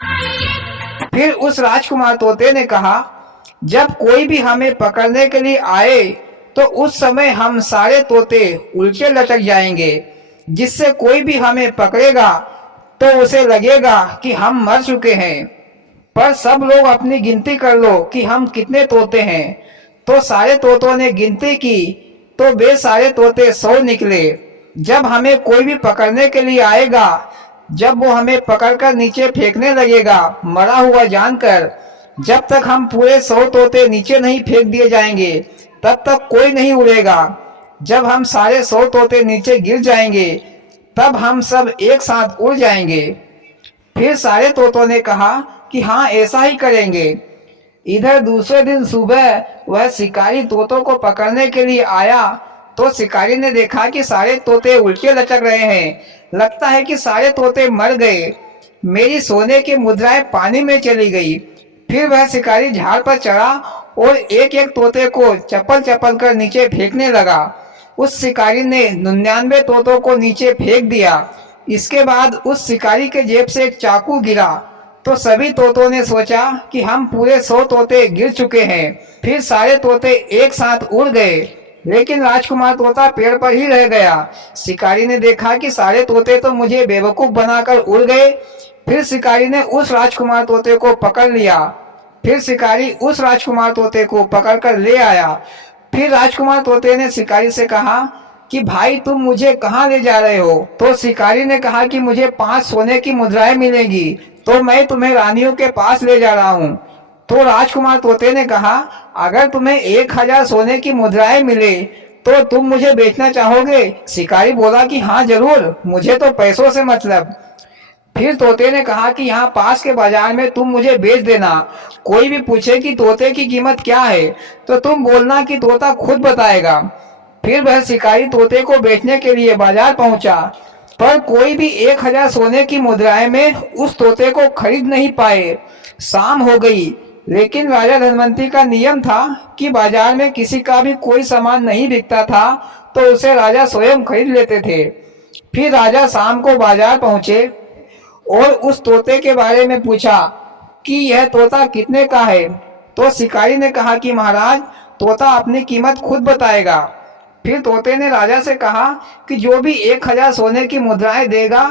फिर उस राजकुमार तोते ने कहा, जब कोई भी हमें पकड़ने के लिए आए तो उस समय हम सारे तोते उल्टे लटक जाएंगे, जिससे कोई भी हमें पकड़ेगा तो उसे लगेगा कि हम मर चुके हैं। पर सब लोग अपनी गिनती कर लो कि हम कितने तोते हैं। तो सारे तोतों ने गिनती की तो वे सारे तोते 100 निकले। जब हमें कोई भी पकड़ने के लिए आएगा, जब वो हमें पकड़कर नीचे फेंकने लगेगा मरा हुआ जानकर, जब तक हम पूरे 100 तोते नीचे नहीं फेंक दिए जाएंगे तब तक कोई नहीं उड़ेगा। जब हम सारे 100 तोते नीचे गिर जाएंगे तब हम सब एक साथ उड़ जाएंगे। फिर सारे तोतों ने कहा कि हाँ, ऐसा ही करेंगे। इधर दूसरे दिन सुबह वह शिकारी तोतों को पकड़ने के लिए आया तो शिकारी ने देखा कि सारे तोते उल्टे लटक रहे हैं। लगता है कि सारे तोते मर गए। मेरी सोने की मुद्राएं पानी में चली गई। फिर वह शिकारी झाड़ पर चढ़ा और एक एक तोते को चप्पल चप्पल कर नीचे फेंकने लगा। उस शिकारी ने 99 तोतों को नीचे फेंक दिया। इसके बाद उस शिकारी के जेब से एक चाकू गिरा तो सभी तोतों ने सोचा कि हम पूरे 100 तोते गिर चुके हैं। फिर सारे तोते एक साथ उड़ गए, लेकिन राजकुमार तोता पेड़ पर ही रह गया। शिकारी ने देखा कि सारे तोते तो मुझे बेवकूफ बनाकर उड़ गए। फिर शिकारी ने उस राजकुमार तोते को पकड़ लिया। फिर शिकारी उस राजकुमार तोते को पकड़कर ले आया। फिर राजकुमार तोते ने शिकारी से कहा कि भाई, तुम मुझे कहाँ ले जा रहे हो? तो शिकारी ने कहा कि मुझे 5 सोने की मुद्राएं मिलेंगी तो मैं तुम्हें रानियों के पास ले जा रहा हूँ। तो राजकुमार तोते ने कहा, अगर तुम्हें 1000 सोने की मुद्राएं मिले तो तुम मुझे बेचना चाहोगे? शिकारी बोला कि हाँ जरूर, मुझे तो पैसों से मतलब। फिर तोते ने कहा कि यहाँ पास के बाजार में तुम मुझे बेच देना। कोई भी पूछे कि तोते की कीमत क्या है तो तुम बोलना कि तोता खुद बताएगा। फिर वह शिकारी तोते को बेचने के लिए बाजार पहुंचा, पर कोई भी 1000 सोने की मुद्राएं में उस तोते को खरीद नहीं पाए। शाम हो गई, लेकिन राजा धनवंतरी का नियम था कि बाजार में किसी का भी कोई सामान नहीं बिकता था तो उसे राजा स्वयं खरीद लेते थे। फिर राजा शाम को बाजार पहुंचे और उस तोते के बारे में पूछा कि यह तोता कितने का है। तो शिकारी ने कहा कि महाराज, तोता अपनी कीमत खुद बताएगा। फिर तोते ने राजा से कहा कि जो भी 1000 सोने की मुद्राएं देगा